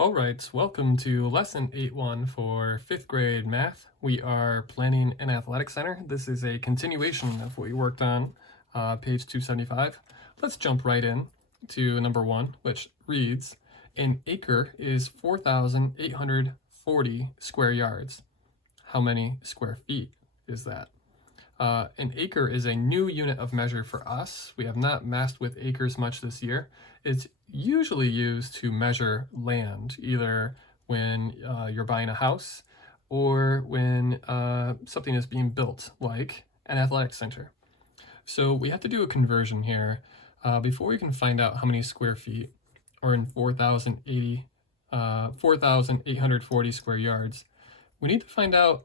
All right, welcome to lesson 8-1 for 5th grade math. We are planning an athletic center. This is a continuation of what we worked on, page 275. Let's jump right in to number 1, which reads, an acre is 4,840 square yards. How many square feet is that? An acre is a new unit of measure for us. We have not messed with acres much this year. It's usually used to measure land, either when you're buying a house or when something is being built, like an athletic center. So we have to do a conversion here before we can find out how many square feet are in 4,840 square yards. We need to find out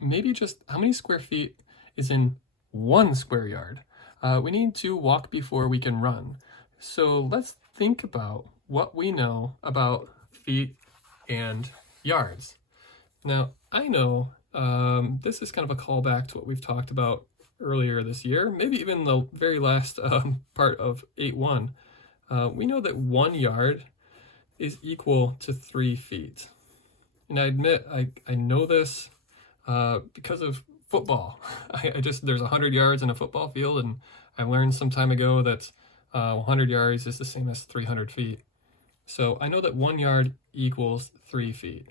maybe just how many square feet is in 1 square yard. We need to walk before we can run. So let's think about what we know about feet and yards. Now, I know this is kind of a callback to what we've talked about earlier this year, maybe even the very last part of 8-1. We know that 1 yard is equal to 3 feet. And I admit, I know this because of football. There's 100 yards in a football field, and I learned some time ago that 100 yards is the same as 300 feet. So I know that 1 yard equals 3 feet.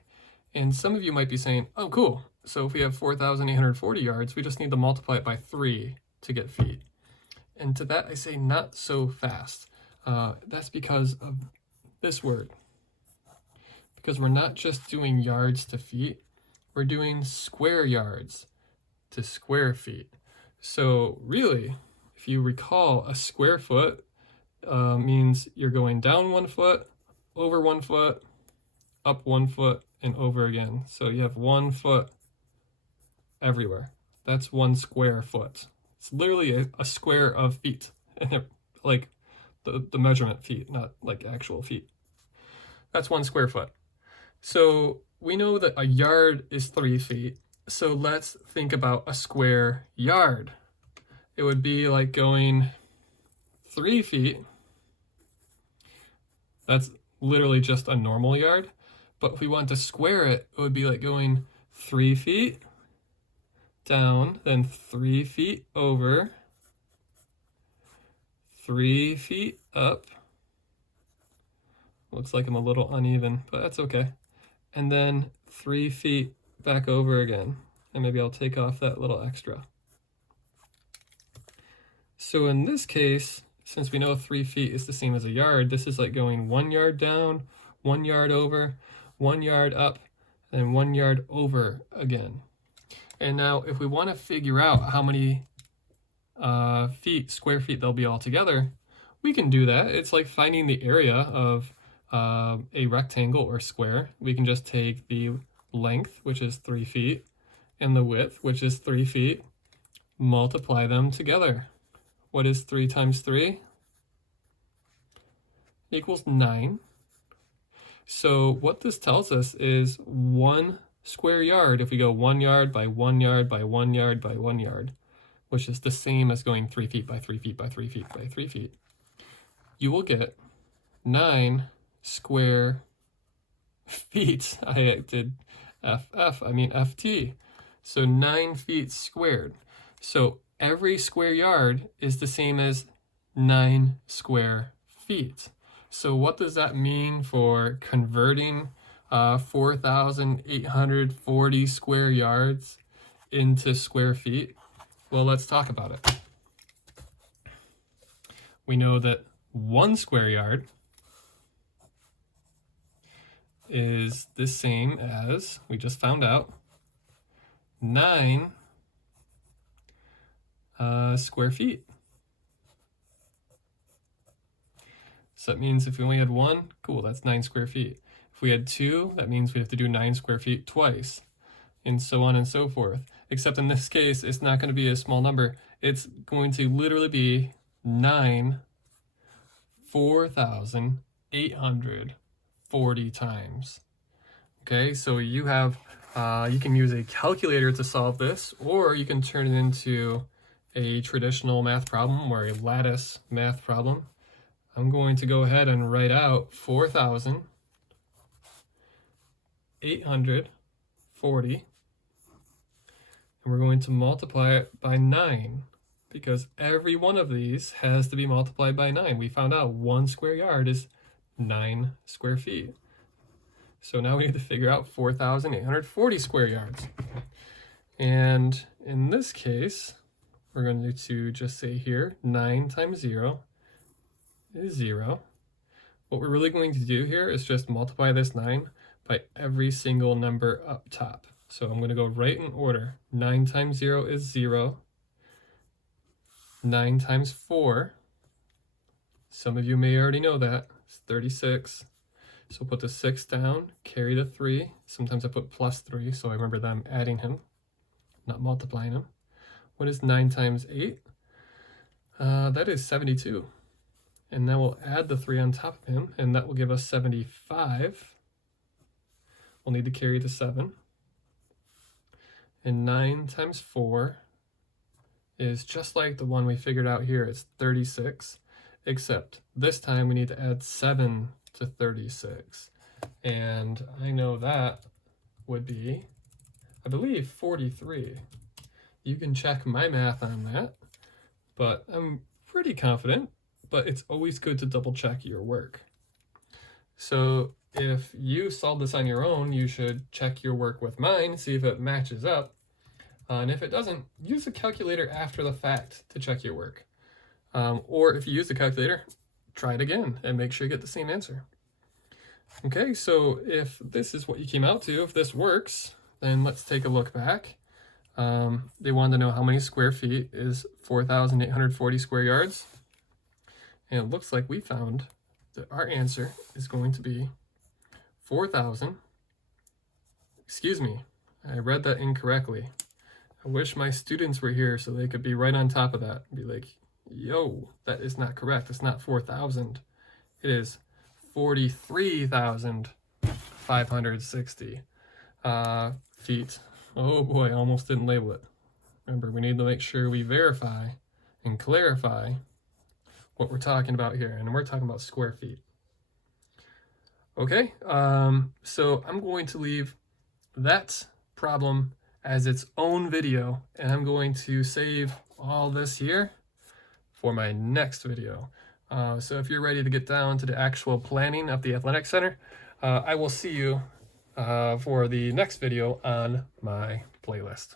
And some of you might be saying, oh, cool. So if we have 4,840 yards, we just need to multiply it by 3 to get feet. And to that I say, not so fast. That's because of this word. Because we're not just doing yards to feet, we're doing square yards to square feet. So really, if you recall, a square foot means you're going down 1 foot, over 1 foot, up 1 foot, and over again. So you have 1 foot everywhere. That's 1 square foot. It's literally a square of feet, like the measurement feet, not like actual feet. That's 1 square foot. So we know that a yard is 3 feet. So let's think about a square yard. It would be like going 3 feet. That's literally just a normal yard. But if we want to square it, it would be like going 3 feet down, then 3 feet over, 3 feet up. Looks like I'm a little uneven, but that's okay. And then 3 feet back over again. And maybe I'll take off that little extra. So in this case, since we know 3 feet is the same as a yard, this is like going 1 yard down, 1 yard over, 1 yard up, and 1 yard over again. And now if we want to figure out how many square feet there'll be all together, we can do that. It's like finding the area of a rectangle or square. We can just take the length, which is 3 feet, and the width, which is 3 feet, multiply them together. What is 3 times 3? Equals 9. So what this tells us is 1 square yard, if we go 1 yard by 1 yard by 1 yard by 1 yard, which is the same as going 3 feet by 3 feet by 3 feet by 3 feet, you will get 9 square feet. I did FT. So 9 feet squared. So every square yard is the same as 9 square feet. So what does that mean for converting 4,840 square yards into square feet? Well, let's talk about it. We know that 1 square yard is the same as, we just found out, 9 square feet. So that means if we only had 1, cool, that's 9 square feet. If we had 2, that means we have to do 9 square feet twice, and so on and so forth. Except in this case, it's not going to be a small number. It's going to literally be 4,840 times. Okay, so you have, you can use a calculator to solve this, or you can turn it into a traditional math problem or a lattice math problem. I'm going to go ahead and write out 4,000 4,840, and we're going to multiply it by 9, because every one of these has to be multiplied by 9. We found out 1 square yard is 9 square feet. So now we need to figure out 4,840 square yards. And in this case, we're going to just say here, 9 times 0 is 0. What we're really going to do here is just multiply this 9 by every single number up top. So I'm going to go right in order. 9 times 0 is 0. 9 times 4, some of you may already know that, it's 36. So put the 6 down, carry the 3. Sometimes I put plus 3, so I remember them adding him, not multiplying him. What is 9 times 8? That is 72. And now we'll add the 3 on top of him, and that will give us 75. We'll need to carry the 7. And 9 times 4 is just like the one we figured out here. It's 36, except this time we need to add 7 to 36. And I know that would be, I believe, 43. You can check my math on that, but I'm pretty confident, but it's always good to double check your work. So if you solve this on your own, you should check your work with mine, see if it matches up. And if it doesn't, use a calculator after the fact to check your work. Or if you use the calculator, try it again and make sure you get the same answer. Okay, so if this is what you came out to, if this works, then let's take a look back. They wanted to know how many square feet is 4,840 square yards. And it looks like we found that our answer is going to be 4,000. Excuse me, I read that incorrectly. I wish my students were here so they could be right on top of that and be like, yo, that is not correct. It's not 4,000. It is 43,560 feet. Oh boy, I almost didn't label it. Remember, we need to make sure we verify and clarify what we're talking about here. And we're talking about square feet. Okay, so I'm going to leave that problem as its own video, and I'm going to save all this here for my next video. So if you're ready to get down to the actual planning of the Athletic Center, I will see you for the next video on my playlist.